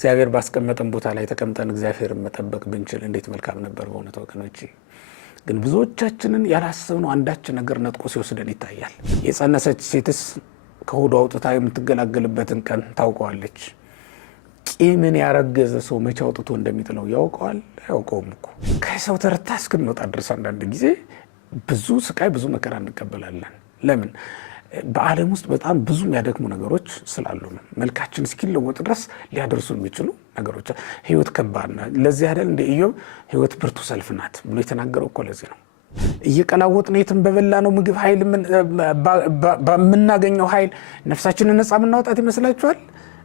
እግዚአብሔር ባስቀመጠን ቦታ ላይ ተቀምጠን እግዚአብሔርን መጠበቅ ብንችል እንዴት መልካም ነበር በእውነት ወገኖቼ። ግን ብዙዎቻችንን ያላሰብነው አንዳች ነገር ነጥቆ ሲወስደን ይታያል። የጸነሰች ሴትስ ከሆዷ አውጥታ የምትገላገልበትን ቀን ታውቀዋለች። ቂምን ያረገዘ ሰው መቼ አውጥቶ እንደሚጥለው ያውቀዋል? አያውቀውም እኮ። ከሰው ተርታ እስክንወጣ ድረስ አንዳንድ ጊዜ ብዙ ስቃይ ብዙ መከራ እንቀበላለን። ለምን? በዓለም ውስጥ በጣም ብዙ የሚያደክሙ ነገሮች ስላሉ ነው። መልካችን እስኪለወጥ ድረስ ሊያደርሱ የሚችሉ ነገሮች። ህይወት ከባድ ናት። ለዚህ አይደል እንደ ኢዮብ ህይወት ብርቱ ሰልፍ ናት ብሎ የተናገረው እኮ ለዚህ ነው። እየቀላወጥን የትም በበላ ነው ምግብ ኃይል በምናገኘው ኃይል ነፍሳችንን ነፃ የምናወጣት ይመስላችኋል?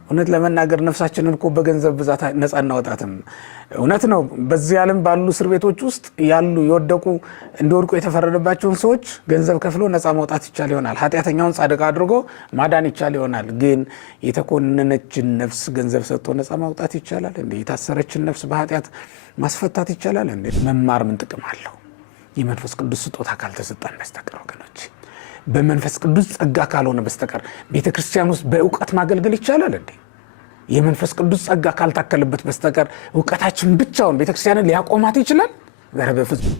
እውነት ለመናገር ነፍሳችንን እኮ በገንዘብ ብዛት ነፃ እናወጣትም። እውነት ነው። በዚህ ዓለም ባሉ እስር ቤቶች ውስጥ ያሉ የወደቁ እንዲወድቁ የተፈረደባቸውን ሰዎች ገንዘብ ከፍሎ ነፃ ማውጣት ይቻል ይሆናል። ኃጢአተኛውን ጻድቅ አድርጎ ማዳን ይቻል ይሆናል። ግን የተኮነነችን ነፍስ ገንዘብ ሰጥቶ ነፃ ማውጣት ይቻላል እንዴ? የታሰረችን ነፍስ በኃጢአት ማስፈታት ይቻላል እንዴ? መማር ምን ጥቅም አለው? የመንፈስ ቅዱስ ስጦታ ካልተሰጠን በስተቀር ወገኖች፣ በመንፈስ ቅዱስ ጸጋ ካልሆነ በስተቀር ቤተክርስቲያን ውስጥ በእውቀት ማገልገል ይቻላል እንዴ? የመንፈስ ቅዱስ ጸጋ ካልታከለበት በስተቀር እውቀታችን ብቻውን ቤተክርስቲያንን ሊያቆማት ይችላል? ዛሬ በፍጹም።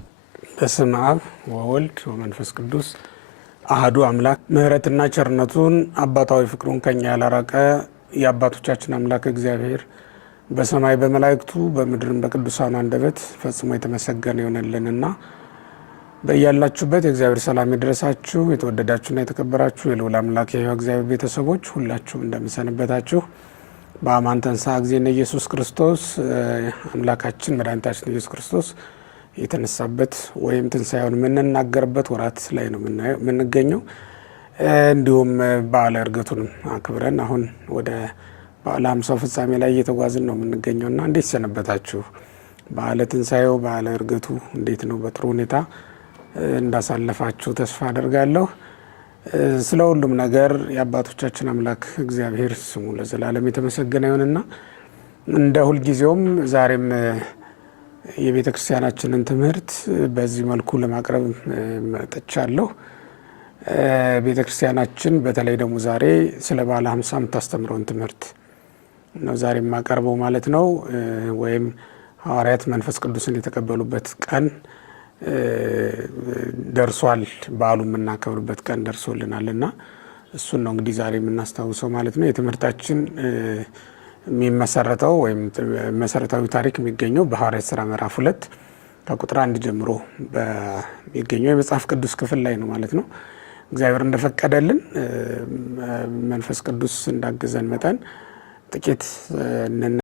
በስመ አብ ወወልድ ወመንፈስ ቅዱስ አሐዱ አምላክ። ምሕረትና ቸርነቱን አባታዊ ፍቅሩን ከኛ ያላራቀ የአባቶቻችን አምላክ እግዚአብሔር በሰማይ በመላእክቱ በምድርም በቅዱሳኑ አንደበት ፈጽሞ የተመሰገነ ይሆንልንና በእያላችሁበት የእግዚአብሔር ሰላም ይድረሳችሁ። የተወደዳችሁና የተከበራችሁ የልዑል አምላክ የሕያው እግዚአብሔር ቤተሰቦች ሁላችሁም እንደምሰነበታችሁ። በአማን ተንሥአ እግዚእነ ኢየሱስ ክርስቶስ አምላካችን መድኃኒታችን ኢየሱስ ክርስቶስ የተነሳበት ወይም ትንሣኤውን የምንናገርበት ወራት ላይ ነው የምንገኘው። እንዲሁም በዓለ ዕርገቱንም አክብረን አሁን ወደ በዓለ ሃምሳው ፍጻሜ ላይ እየተጓዝን ነው የምንገኘውና እንዴት ሰነበታችሁ? በዓለ ትንሣኤው በዓለ ዕርገቱ እንዴት ነው? በጥሩ ሁኔታ እንዳሳለፋችሁ ተስፋ አደርጋለሁ። ስለ ሁሉም ነገር የአባቶቻችን አምላክ እግዚአብሔር ስሙ ለዘላለም የተመሰገነ ይሁንና እንደ ሁልጊዜውም ዛሬም የቤተ ክርስቲያናችንን ትምህርት በዚህ መልኩ ለማቅረብ መጥቻለሁ። ቤተ ክርስቲያናችን በተለይ ደግሞ ዛሬ ስለ በዓለ ሃምሳ የምታስተምረውን ትምህርት ነው ዛሬ የማቀርበው ማለት ነው። ወይም ሐዋርያት መንፈስ ቅዱስን የተቀበሉበት ቀን ደርሷል። በዓሉ የምናከብርበት ቀን ደርሶልናልና እሱን ነው እንግዲህ ዛሬ የምናስታውሰው ማለት ነው። የትምህርታችን የሚመሰረተው ወይም መሰረታዊ ታሪክ የሚገኘው በሐዋርያት ሥራ ምዕራፍ 2 ከቁጥር 1 ጀምሮ በሚገኘው የመጽሐፍ ቅዱስ ክፍል ላይ ነው ማለት ነው። እግዚአብሔር እንደፈቀደልን መንፈስ ቅዱስ እንዳገዘን መጠን ጥቂት